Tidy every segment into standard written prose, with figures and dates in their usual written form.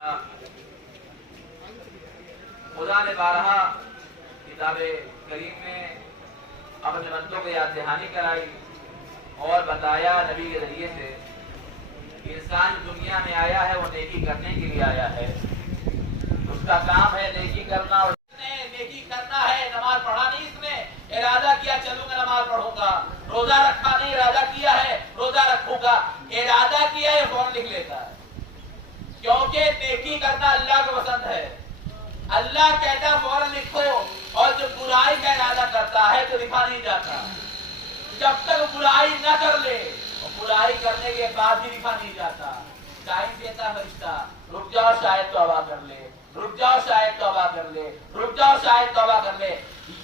خدا نے بارہا کتاب کریم میں اپنے بندوں کو یاد دہانی کرائی اور بتایا نبی کے ذریعے سے کہ انسان دنیا میں آیا ہے وہ نیکی کرنے کے لیے آیا ہے. اس کا کام ہے نیکی کرنا، اور نیکی کرنا ہے. نماز پڑھا نہیں اس نے ارادہ کیا چلوں میں نماز پڑھوں گا. روزہ رکھا نہیں ارادہ کیا ہے روزہ رکھوں گا. ارادہ کیا ہے فوراً لکھ لیتا ہے، کیونکہ نیکی کرنا اللہ کو پسند ہے. اللہ کہتا فوراً لکھو، اور جو برائی کا ارادہ کرتا ہے تو لکھا نہیں جاتا جب تک برائی نہ کر لے، اور برائی کرنے کے بعد بھی لکھا نہیں جاتا. ٹائم دیتا فرشتہ، رک جاؤ شاید توبہ کر لے، رک جاؤ شاید توبہ کر لے، رک جاؤ شاید توبہ کر لے.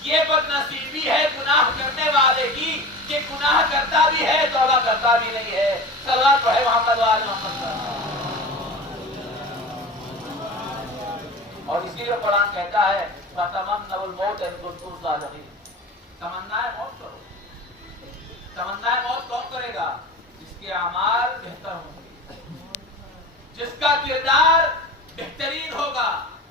یہ بدنصیبی ہے گناہ کرنے والے کی کہ گناہ کرتا بھی ہے توبہ کرتا بھی نہیں ہے. صلوات پڑھے محمد وآل محمد. اور اسی لیے قرآن کہتا ہے فَتَمَنَّوُا الْمَوْتَ إِن كُنتُمْ صَادِقِينَ. تمنائے موت کرو. تمنائے موت کون کرے گا؟ جس کے اعمال بہتر ہوں گے، جس کا کردار بہترین ہوگا،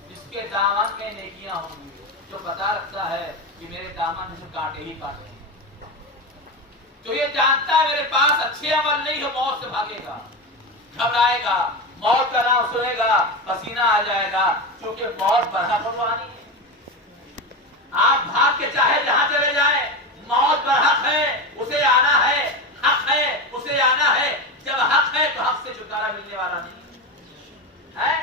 جس کے دامن میں نیکیاں ہوں گی، جو پتا رکھتا ہے کہ میرے دامن میں سے کانٹے ہی کانٹے ہیں، جو یہ جانتا ہے میرے پاس اچھے عمل نہیں ہو، موت سے بھاگے گا، گھبرائے گا، موت کا نام سنے گا پسینہ آ جائے گا، کیونکہ موت برحق قربانی ہے. آپ بھاگ کے چاہے جہاں چلے جائیں، موت برحق ہے، اسے آنا ہے. حق ہے اسے آنا ہے. جب حق ہے تو حق سے چھٹکارا ملنے والا نہیں ہے.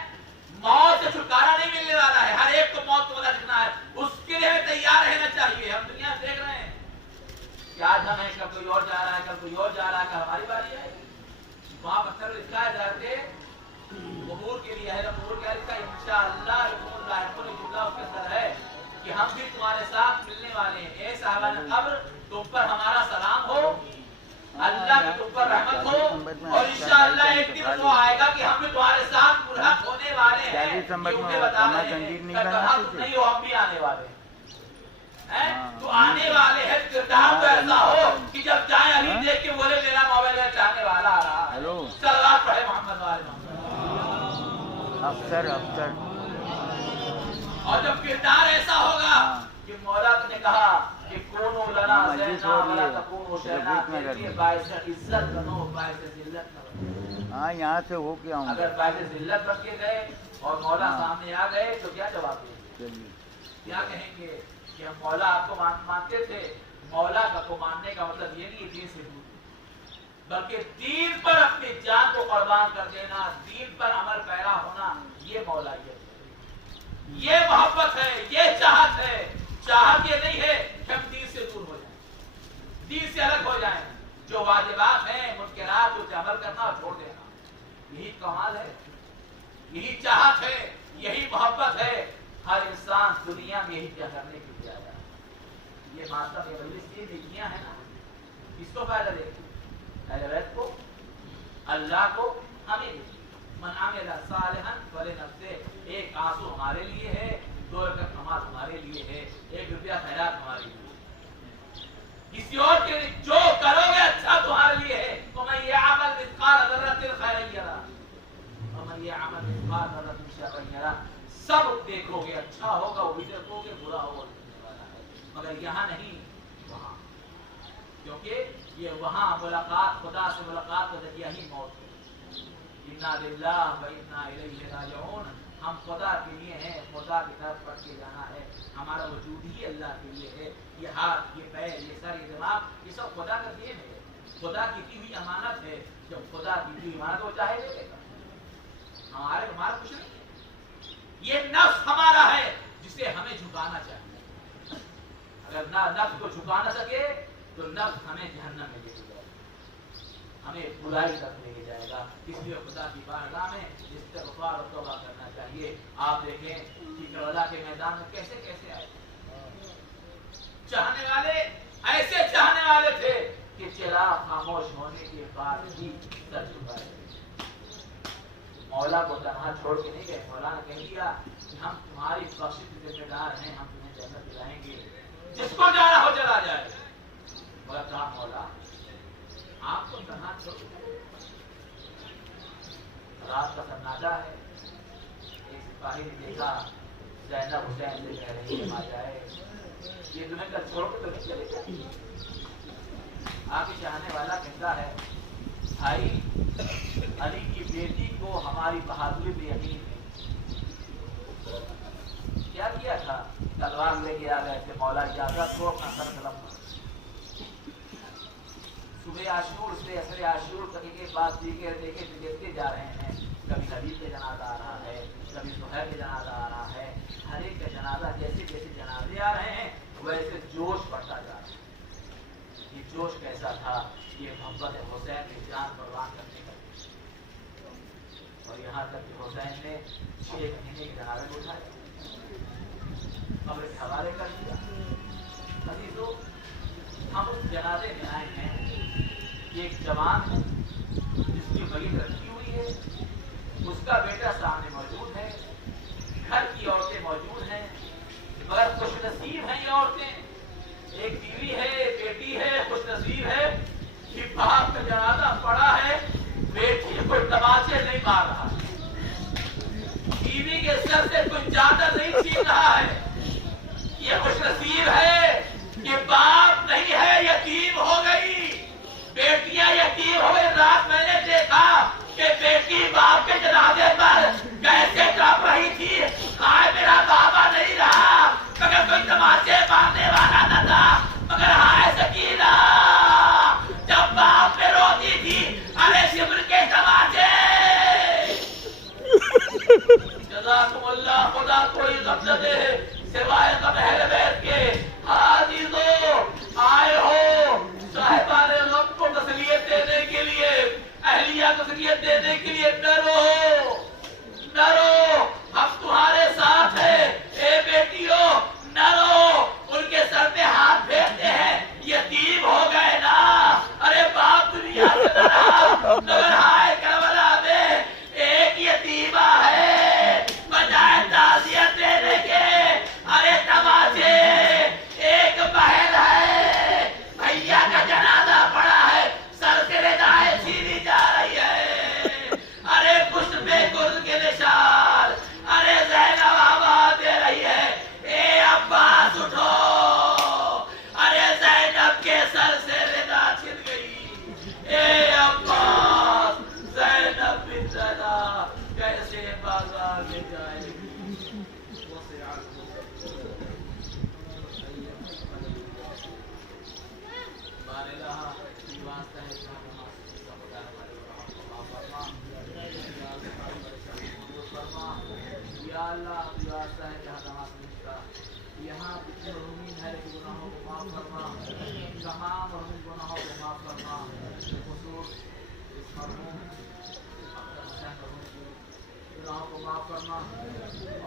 موت سے چھٹکارا نہیں ملنے والا ہے. ہر ایک کو موت کو پتہ چلنا ہے، اس کے لیے تیار رہنا چاہیے. ہم دنیا دیکھ رہے ہیں کہ آج ہم ہیں، کل کوئی اور جا رہا ہے، کل کوئی اور جا رہا ہے، کل ہماری باری ہے. وہاں پتھر لکھا ہے جاتے قبور کے لیے ہے، قبور کیا لکھا ہے؟ انشاءاللہ یقول لاحقون. جملہ اس کے اندر ہے کہ ہم بھی تمہارے ساتھ ملنے والے ہیں. اے صاحبان قبر، تم پر ہمارا سلام ہو، اللہ کی تم پر رحمت ہو، اور انشاءاللہ ایک دن وہ آئے گا کہ ہم بھی تمہارے ساتھ ملحق ہونے والے ہیں. یہ انہیں بتا رہے ہیں کہ نہیں ہو، ہم بھی آنے والے ہیں. تو آنے والے ہیں. کردار تو ایسا ہو کہ جب جائیں علی دیکھ کے بولے میرا موبائل میں چاہنے والا آ رہا ہے. صلوات پڑھے محمد والے محمد. افسر اور جب کردار ایسا ہوگا کہ مولا نے کہا کہ کونو لنا زینا ولا تکونو شینا، باعث عزت بنو باعث ذلت نہ بنو. ہاں یہاں سے ہو کے آؤں. اگر باعث ذلت بن کے گئے اور مولا سامنے آ گئے تو کیا جواب دیں گے؟ کیا کہیں گے کہ ہم مولا آپ کو مانتے تھے. مولا کو ماننے کا مطلب یہ نہیں دین سے دور، بلکہ دین پر اپنی جان کو قربان کر دینا، دین پر عمل پیرا ہونا، یہ مولائیت ہے، یہ محبت ہے، یہ چاہت ہے. چاہت یہ نہیں ہے کہ ہم دین سے دور ہو جائیں، دین سے الگ ہو جائیں. جو واجبات ہیں منکرات اس پہ عمل کرنا اور چھوڑ دینا، یہی کمال ہے، یہی چاہت ہے، یہی محبت ہے. ہر انسان دنیا میں یہی کیا کرنے کے لیے آیا. یہ مطلب یہ نیکیاں ہیں نا، کس کو فائدہ دے گی؟ اہل بیت کو، اللہ کو، ہمیں. من عمل صالحا فلنفسه. ایک آنسو ہمارے لیے ہے، 2 رکعت نماز ہمارے لیے ہے، 1 روپیہ خیرات ہمارے لیے. کسی اور کے لیے جو کرو گے اچھا تمہارے لیے ہے. ومن يعمل مثقال ذرة خيرا يره ومن يعمل مثقال ذرة شرا يره. سب دیکھو گے، اچھا ہوگا وہ بھی دیکھو گے، برا ہوگا وہ بھی دیکھنے والا ہے. مگر یہاں نہیں، وہاں. کیونکہ یہ وہاں ملاقات، خدا سے ملاقات کا ذریعہ ہی موت ہے. انا للہ و انا الیہ راجعون. ہم خدا کے لیے ہیں، خدا کی طرف پڑھ کے جانا ہے. ہمارا وجود ہی اللہ کے لیے ہے. یہ ہاتھ، یہ پیر، یہ سر، یہ دماغ، یہ سب خدا کا دین ہے، خدا کی دی ہوئی امانت ہے. جب خدا کی دی امانت وہ چاہے لے لے گا. ہمارا کچھ نہیں ہے. یہ نفس ہمارا ہے جسے ہمیں جھکانا چاہیے. اگر نفس کو جھکا نہ سکے تو نفس ہمیں جہنم میں لے جائے گا، ہمیں برائی تک لے جائے گا. اس لیے خدا کی بارگاہ میں استغفار اور توبہ کرنا چاہیے. آپ دیکھیں کہ کربلا کے میدان میں کیسے کیسے آئے. چاہنے والے ایسے چاہنے والے تھے کہ چراغ خاموش ہونے کے بعد بھی سر جھکائے. مولا کو تنہا چھوڑ کے نہیں گئے. مولا نے کہہ دیا کہ ہم تمہاری بخشش کے ذمہ دار ہیں، ہم تمہیں جنت دلائیں گے، جس کو جانا ہو چلا جائے. بولا کہا مولا آپ کو تنہا چھوڑ کے رات کا سناٹا ہے، सिपाही ने देखा ज़ैनब हुसैन से कह रही है माँ जाए ये दुनिया का छोड़ के तो नहीं चलेगा। आगे चाहने वाला कहता है भाई अली की बेटी को हमारी बहादुरी पे यकीन है। क्या किया था? तलवार लेके आ गए थे मौला इजाजत को अपना सर कलम। सुबह आशूर से असर आशूर तक के बाद देखते जा रहे हैं। कभी नबी के जनाजा आ रहा है, कभी सुहैब के जनाजा आ रहा है। हर एक का जनाजा जैसे जैसे जनाजे आ रहे हैं वैसे जोश बढ़ता जा रहा है। ये जोश कैसा था? ये मोहब्बत हुसैन की जान कुर्बान करने का। और यहाँ तक कि हुसैन ने 6 महीने के जनाजे को उठाया, कब्र के हवाले कर दिया। अजीजों, हम उस जनाजे में आए हैं। एक जवान है जिसकी बड़ी रखी हुई है, उसका बेटा सामने मौजूद है, घर की औरतें मौजूद हैं, मगर खुशनसीब हैं ये औरतें। एक बीवी है, बेटी है, खुशनसीब है कि बाप का जनाजा पड़ा है, बेटी कोई तमाचे नहीं मार रहा है, बीवी के सर से कोई चादर नहीं छीन रहा है। ये खुशनसीब है कि बाप नहीं है, यतीम हो गई, बेटियां यतीम हो गई। रात मैंने देखा कि बेटी बाप के जनाजे पर कैसे कांप रही थी। हाय मेरा बाबा नहीं रहा, मगर कोई तमाचे मारने वाला न था। मगर हाय सकीना जब बाप पे रोती थी, अरे शिब्र के तमाचे। जज़ाकुमुल्लाह, खुदा कोई गम न दे सिवाय गम अहले बैत के। हाजिरो आए हो साहिबाने गम को तसलियत देने के लिए, अहलिया तसलियत देने के लिए डरो, डरो, हम तुम्हारे साथ हैं। ए बेटियों डरो, उनके सर पे हाथ फेरते हैं, यतीम हो गए ना। अरे बाप दुनिया से डरा, मगर हाय करबला में एक यतीमा है, बजाय ताज़ियत देने के अरे तमाचे। एक बहन है, भैया का जनाजा पड़ा है, सर से रिदाएं छीनी जा रही है। अरे पुष्ट पे गुर्द के निशान, अरे ज़ैनब आवाज़ दे रही है, ए अब्बास उठो। अरे ज़ैनब के सर से रिदा छिन गई। ए अब्बास, ज़ैनब बिन ज़ैना कैसे बाजार में जाएगी? यहाँ मरहूमीन है कि गुनाहों को माफ फरमा, तमाम मरहूम गुनाहों को माफ फरमा। खुसूस इस मरहूम अख्तर हुसैन मरहूम की गुनाहों को माफ फरमा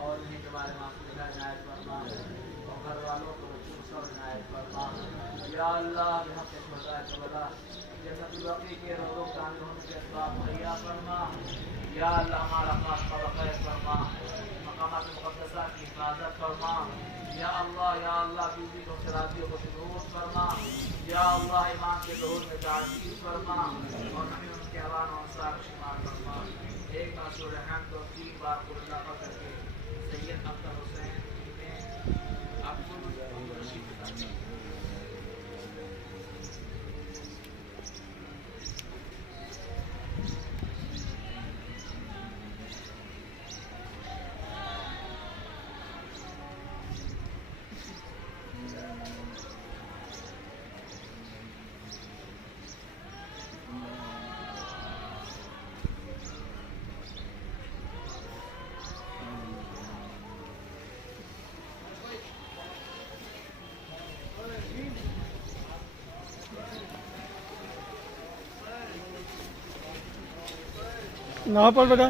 और इन्हीं के बारे में आपकी इनायत फरमा और घर वालों को सब इनायत फरमा। या अल्लाह यहाँ पे खुदा करबला जन्नतुल बक़ी के रोज़ों कामिल होने के असबाब मुहैया फरमा। या अल्लाह हमारा खास खैर फरमा, मकामात मुक़द्दसा की हिफाजत फरमा। या अल्लाह बीवी को शराबियों को दुरूद फरमा। या अल्लाह ईमान के ज़हूर में ताज़ीज़ फरमा और हमें उनके अवान और अंसार शुमार फरमा। एक बार सूरह हमद और 3 बार कुल अल्लाह करके सैयद अख्तर हुसैन ने अब्दुल रशीद ना पर बेटा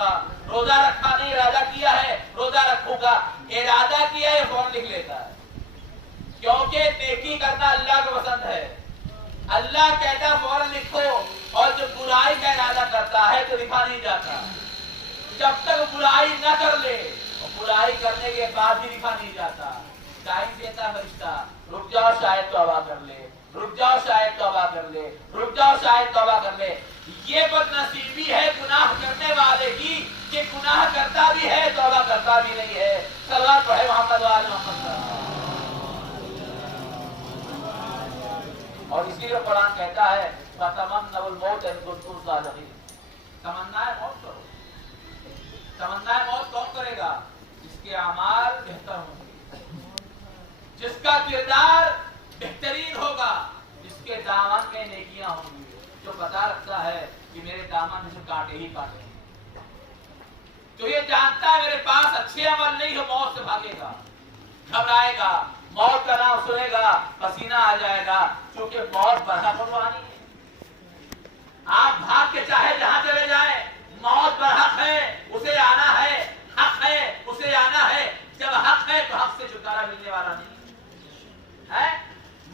होगा। रोजा रखा नहीं, इरादा किया है रोजा रखूंगा, इरादा किया है फौरन लिख लेता है, क्योंकि नेकी करना अल्लाह को पसंद है। अल्लाह कहता फौरन लिखो, और जो बुराई का इरादा करता है तो लिखा नहीं जाता। जब तक बुराई न कर ले, और बुराई करने के बाद भी लिखा नहीं जाता। टाइम देता फरिश्ता, रुक जाओ शायद तौबा कर ले, रुक जाओ शायद तौबा कर ले, रुक जाओ शायद तौबा कर ले। ये बदनसीबी है गुनाह करने वाले की कि गुनाह करता भी है तौबा करता भी नहीं है। सल्लल्लाहु अलैहि मोहम्मद वाले मोहम्मद। और इसीलिए कुरान कहता है फतमन्नउल मौत इन कुंतुम सादिकीन, तमन्नाए मौत करो। तमन्नाए मौत कौन करेगा? जिसके अमाल बेहतर होंगे, जिसका किरदार बेहतरीन होगा, जिसके दामन में नेकियां होंगी, जो पता रखता है कि मेरे दामन में से कांटे ही कांटे हैं, जो ये जानता है मेरे पास अच्छे अमल नहीं हो, मौत से भागेगा, घबराएगा, मौत का नाम सुनेगा पसीना आ जाएगा, क्योंकि मौत बड़ा कुर्बानी है। आप भाग के चाहे जहां चले जाए, मौत पर हक है, उसे आना है, हक है, उसे आना है। जब हक है तो हक से छुटकारा मिलने वाला नहीं है,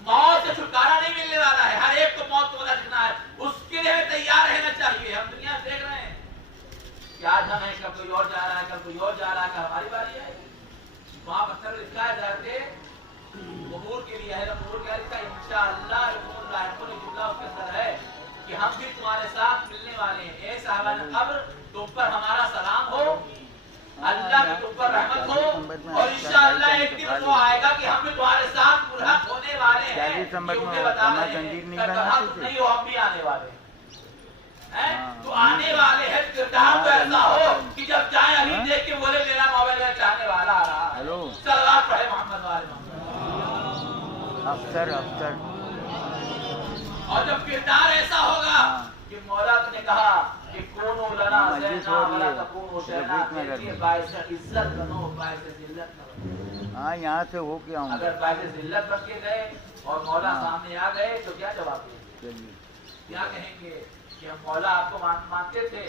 मौत से छुटकारा नहीं मिलने वाला है। हर एक को मौत को बचना है, उसके लिए तैयार रहना चाहिए। हम दुनिया देख रहे हैं कि आज हम हैं, कल कोई और जा रहा है, कल कोई और जा रहा है, कल हमारी बारी है। वहां पत्थर लिखा है जाके कबूर के लिए है, कबूर के लिए इंशाअल्लाह जुमला उसके अंदर है कि हम भी तुम्हारे साथ मिलने वाले हैं। ए साहबान कब्र, तुम पर हमारा सलाम हो, अल्लाह की तुम पर रहमत हो, और इंशाअल्लाह एक दिन वो आएगा कि हम भी तुम्हारे साथ मुल्हक होने वाले हैं। उन्हें बता रहे हैं नहीं हो, हम भी आने वाले हैं। तो आने वाले हैं, किरदार तो ऐसा हो कि जब जाए अभी देख के बोले मेरा मोबाइल में चाहने वाला आ रहा है। सल्लल्लाहु अलैहि मोहम्मद वाले अफसर अफसर। और जब किरदार ऐसा होगा कि मौला ने कहा कि कौनो लना ज़ैना वला तकूनो शैना, के बाइस इज्जत बनो, बाइस जिल्लत न बनो। हाँ, यहाँ से हो के आऊँगा। अगर बाइस जिल्लत बन के गए और मौला सामने आ गए तो क्या जवाब देंगे? क्या कहेंगे कि हम मौला आपको मानते थे।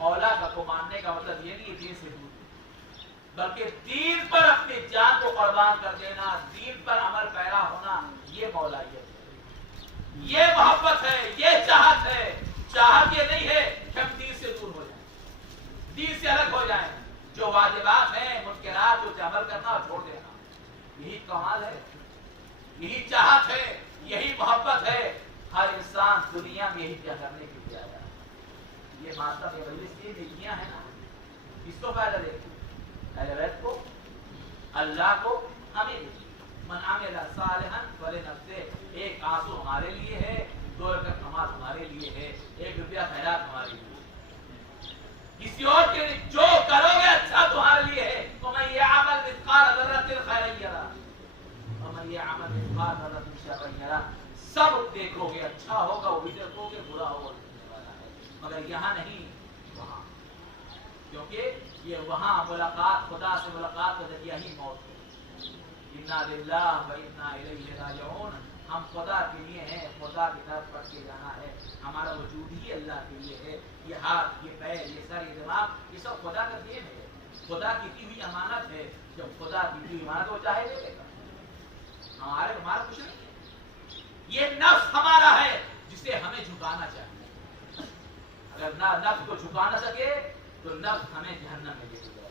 मौला को मानने का मतलब ये नहीं दीन से दूर, बल्कि दीन पर अपनी जान को कुर्बान कर देना, दीन पर अमल पैरा होना, ये मौलाइयत है, ये मोहब्बत है, ये चाहत है। चाहत ये नहीं है कि हम दीन से दूर हो जाएं, दीन से अलग हो जाएं। जो वाजिबात हैं, मुनकरात उसे अमल करना और छोड़ देना, यही कमाल है, यही चाहत है, यही मोहब्बत है। हर इंसान दुनिया में यही क्या करने के लिए आया। ये माता में नेकियां है ना, किसको फायदा देगी? अहलबैत को, अल्लाह को, हमें। मन आमिला सालिहन फलिनफ्सिही, एक आंसू हमारे लिए है, 2 रकअत नमाज हमारे लिए है, 1 रुपया खैरात हमारे लिए है। किसी और के लिए जो करोगे अच्छा तुम्हारे लिए है। तो मैं ये अमल मिस्काल ज़र्रतिन खैरन यरा, और मैं ये अमल मिस्काल ज़र्रतिन शर्रन यरा। सब देखोगे, अच्छा होगा वो भी देखोगे, बुरा होगा वो देखने वाला है, मगर यहाँ नहीं, वहाँ। क्योंकि ये वहाँ मुलाकात, खुदा से मुलाकात का जरिया ही मौत है। इन्ना लिल्लाह व इन्ना इलैहि राजिऊन। हम खुदा के लिए हैं, खुदा की तरफ बढ़ के जाना है। हमारा वजूद ही अल्लाह के लिए है। ये हाथ, ये पैर, ये सर, ये दिमाग, ये सब खुदा का देन है, खुदा की दी हुई अमानत है। जब खुदा की दी हुई अमानत वो चाहे ले लेगा, हमारा कुछ नहीं है। ये नफ्स हमारा है जिसे हमें झुकाना चाहिए। अगर ना नफ्स को झुका ना सके तो नफ्स हमें जहन्नम में लेके जाएगा,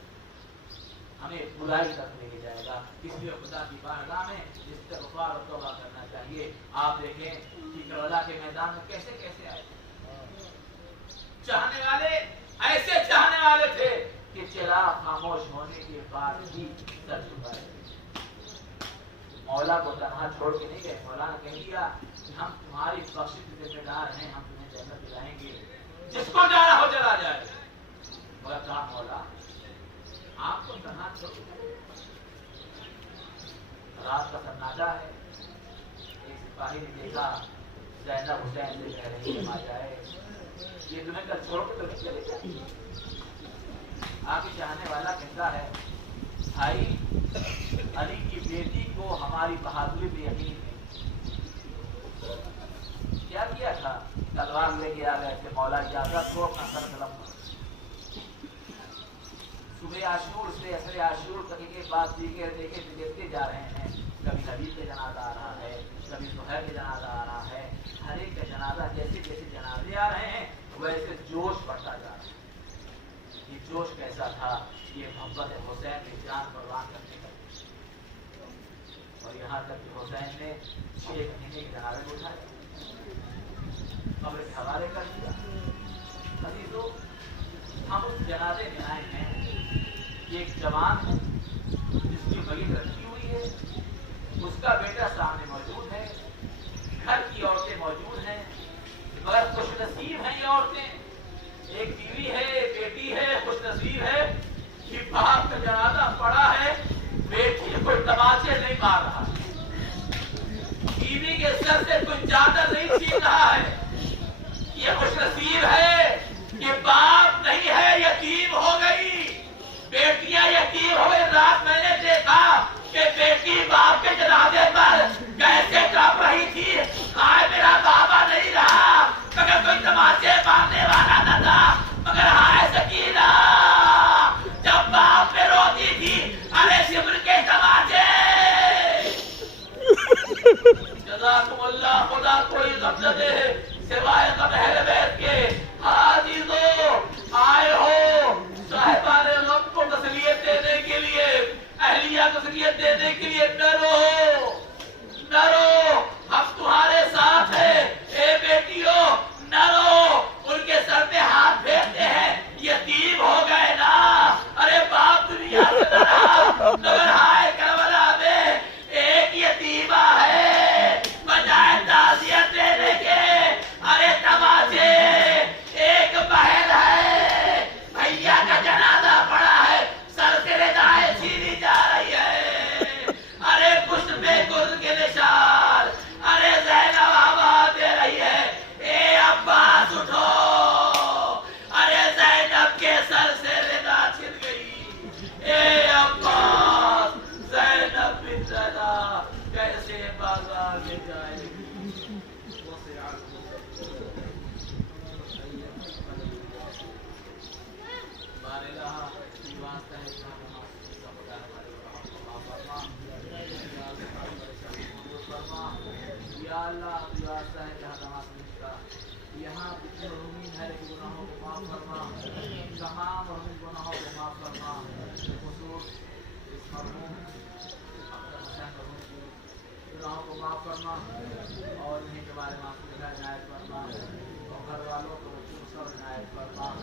हमें बुराई तक लेके जाएगा। इसलिए खुदा की बारगाह में इस्तिग़फ़ार और तौबा करना चाहिए। आप देखें कि करबला के मैदान में कैसे कैसे आए चाहने वाले, ऐसे चाहने वाले थे कि चिराग खामोश होने के बाद भी सर झुकाए। मौला को तन्हा छोड़ के नहीं गए। मौला ने कह दिया कि हम तुम्हारी बख्शिश के जिम्मेदार हैं, हम तुम्हें जन्नत दिलाएंगे, जिसको जाना हो चला जाए। मगर कहा मौला आपको तन्हा छोड़ के गए। रात का सन्नाटा है, एक सिपाही ने देखा ज़ैनब हुसैन से कह रही है आ जाए, ये तुम्हें कल छोड़ के तो नहीं चले जाए। आपकी चाहने वाला कहता है भाई अली की बेटी को हमारी बहादुरी पे यकीन है। क्या किया था? तलवार लेके आ गए थे, मौला की आजाद को अपना सर कलम عاشور سے عصر عاشور تک کے بعد دیکھتے جا رہے ہیں. کبھی حبیب کا جنازہ آ رہا ہے, کبھی سہیل کا جنازہ آ رہا ہے. ہر ایک کا جنازہ جیسے جیسے جنازے آ رہے ہیں ویسے جوش بڑھتا جا رہا ہے. یہ جوش کیسا تھا؟ یہ محبت حسین کی جان قربان کرنے کا. اور یہاں تک کہ حسین نے 6 مہینے کے جنازے کو اٹھایا, قبر کے حوالے کر دیا. عزیزو, ہم اس جنازے میں آئے ہیں. یہ ایک جوان ہے جس کی بڑی رکھی ہوئی ہے, اس کا بیٹا سامنے موجود ہے, گھر کی عورتیں موجود ہیں, مگر خوش نصیب ہیں یہ عورتیں. ایک بیوی ہے, ایک بیٹی ہے, خوش نصیب ہے کہ باپ کا جنازہ پڑا ہے, بیٹی کوئی تماچے نہیں مار رہا, بیوی کے سر سے کوئی چادر نہیں چھین رہا ہے. یہ خوش نصیب ہے کہ باپ نہیں ہے, یتیم ہو گئی, بیٹیاں یتیم ہو گئی. رات میں نے دیکھا کہ بیٹی باپ کے جنازے پر کیسے کاپ رہی تھی. ہائے میرا بابا نہیں رہا, مگر کوئی تماچے مارنے والا نہ تھا. مگر ہائے سکینہ, جب باپ پہ روتی تھی, ارے شبر کے تماچے. جزاکم اللہ, خدا کوئی غم نہ دے سوائے غم اہل بیت کے. عزیزو آئے ہو صاحبان غم کو تسلیت دینے کے لیے, اہلیہ تسلیت دینے کے لیے. نہ رو, ہم تمہارے ساتھ ہیں. اے بیٹیوں نہ رو, ان کے سر پہ ہاتھ پھیرتے ہیں, یتیم ہو گئے نا. ارے باپ دنیا سے نہ رہا, مگر ہائے کربلا میں ایک یتیمہ ہے, بجائے تعزیت دینے کے ارے تماچے. ایک بہن ہے, بھیا کا جنازہ پڑا ہے, سر سے ردائیں چھینی جا رہی ہے. ارے پشت پہ گل کے نشان, ارے زینب آواز دے رہی ہے, اے عباس اٹھو. ارے زینب کے سر سے ردا چھن گئی. اے عباس, زینب بن زینا کیسے بازار میں جائے گی. یا اللہ واسطہ ہے جہاں تمام کا یہاں کتنے مرحومین ہے کہ گناہوں کو معاف فرما, تمام مرحوم گناہوں کو معاف فرما. خصوص اس مرحوم اکرم حسین مرحوم کی گناہوں کو معاف فرما, اور انہیں کے بارے میں عنایت فرما, اور گھر والوں کو سب عنایت فرما.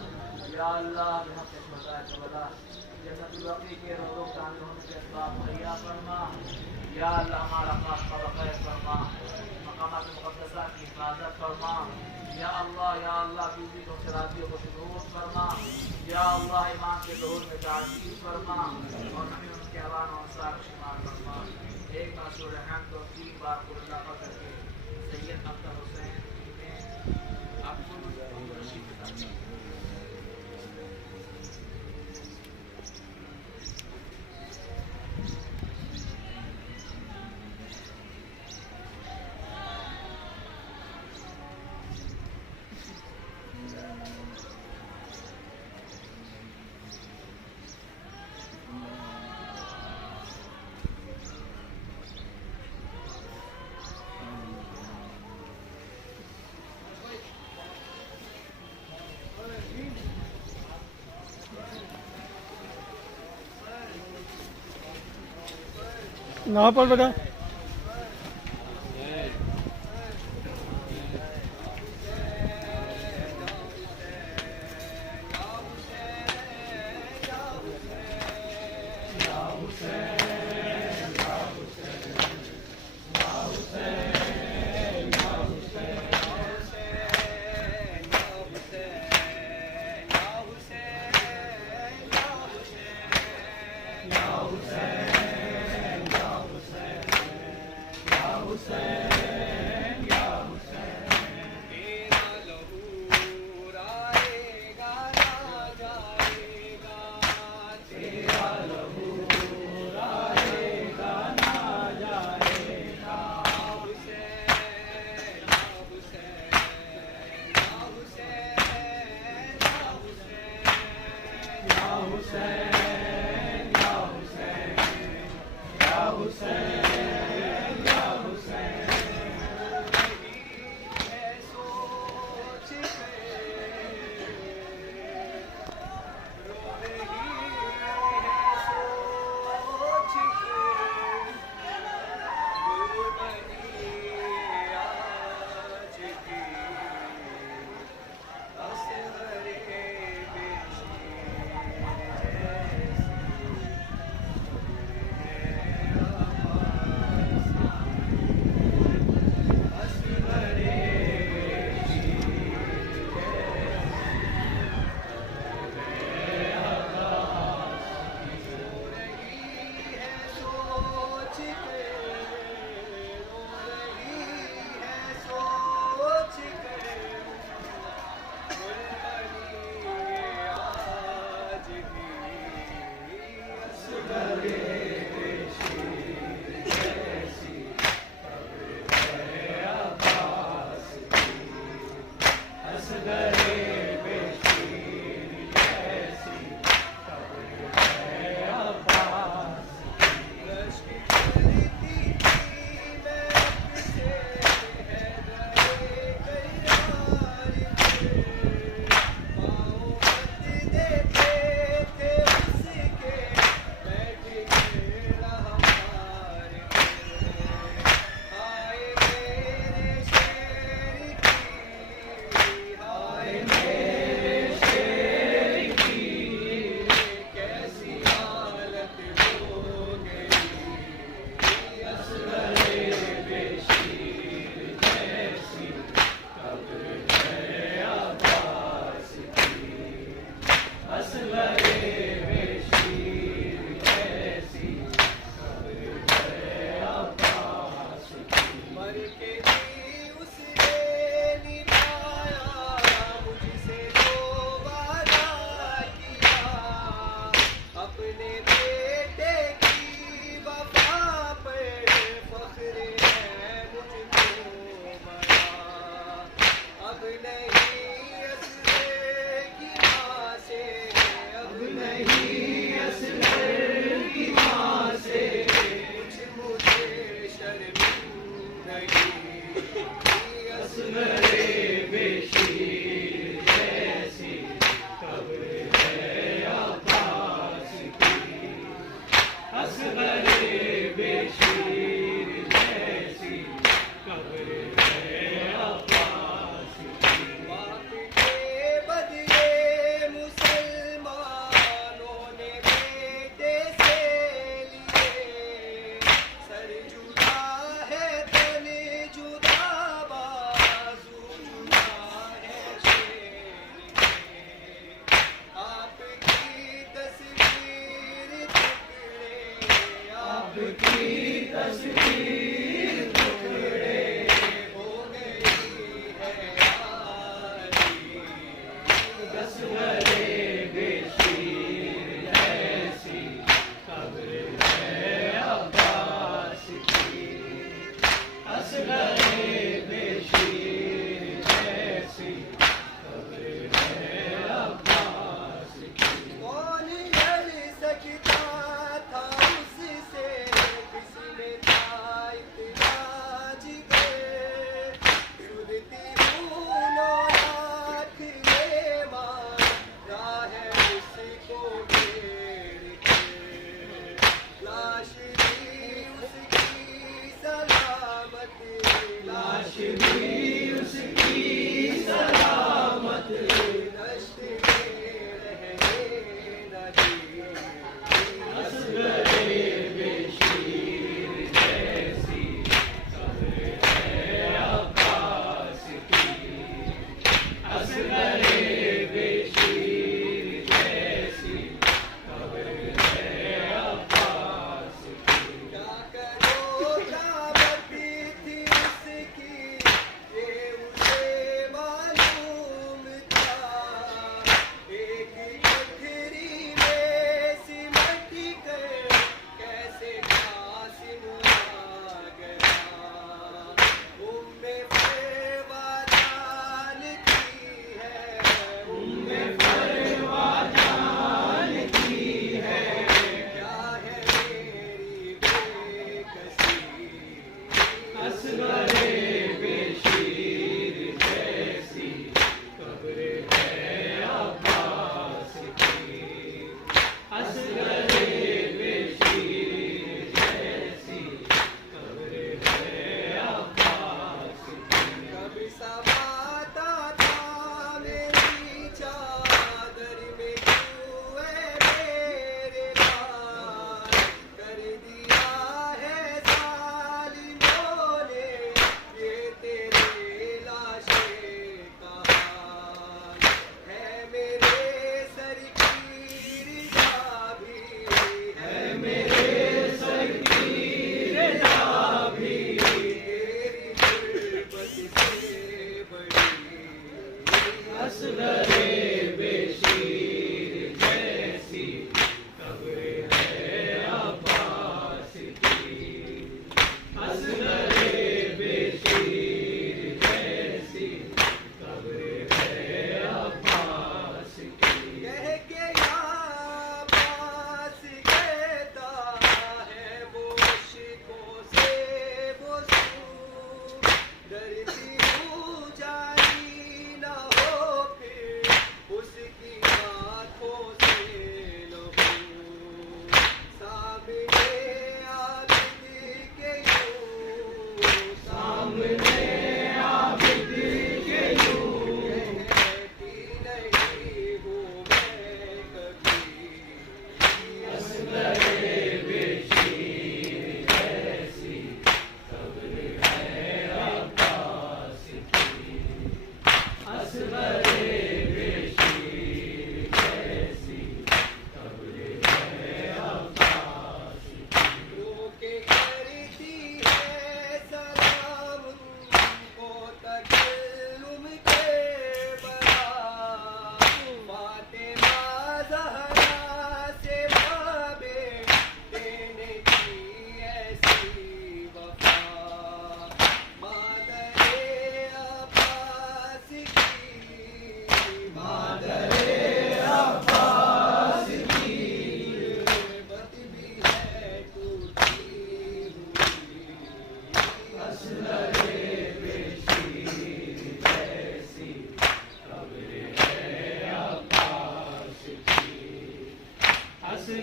یا اللہ بحق شہداء کربلا جنت البقیع کے روزوں کامل ہونے کے اسباب مہیا فرما. یا اللہ ہمارا خاصہ بخیر فرما, مقامات مقدسہ کی حفاظت فرما. یا اللہ بیوی کو شرابیوں کو شروط فرما. یا اللہ ایمان کے ظہور میں تعزیز فرما, اور ہمیں ان کے عوان و انصار شمار فرما. ایک بار سورہ حمد اور 3 بار قل اللہ پڑھ کر کے سید اختر حسین نے عبد الرشید کے ساتھ نہ پڑھ بیٹا.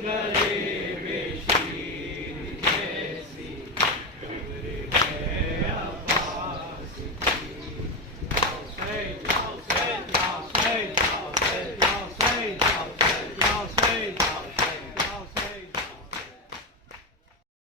गले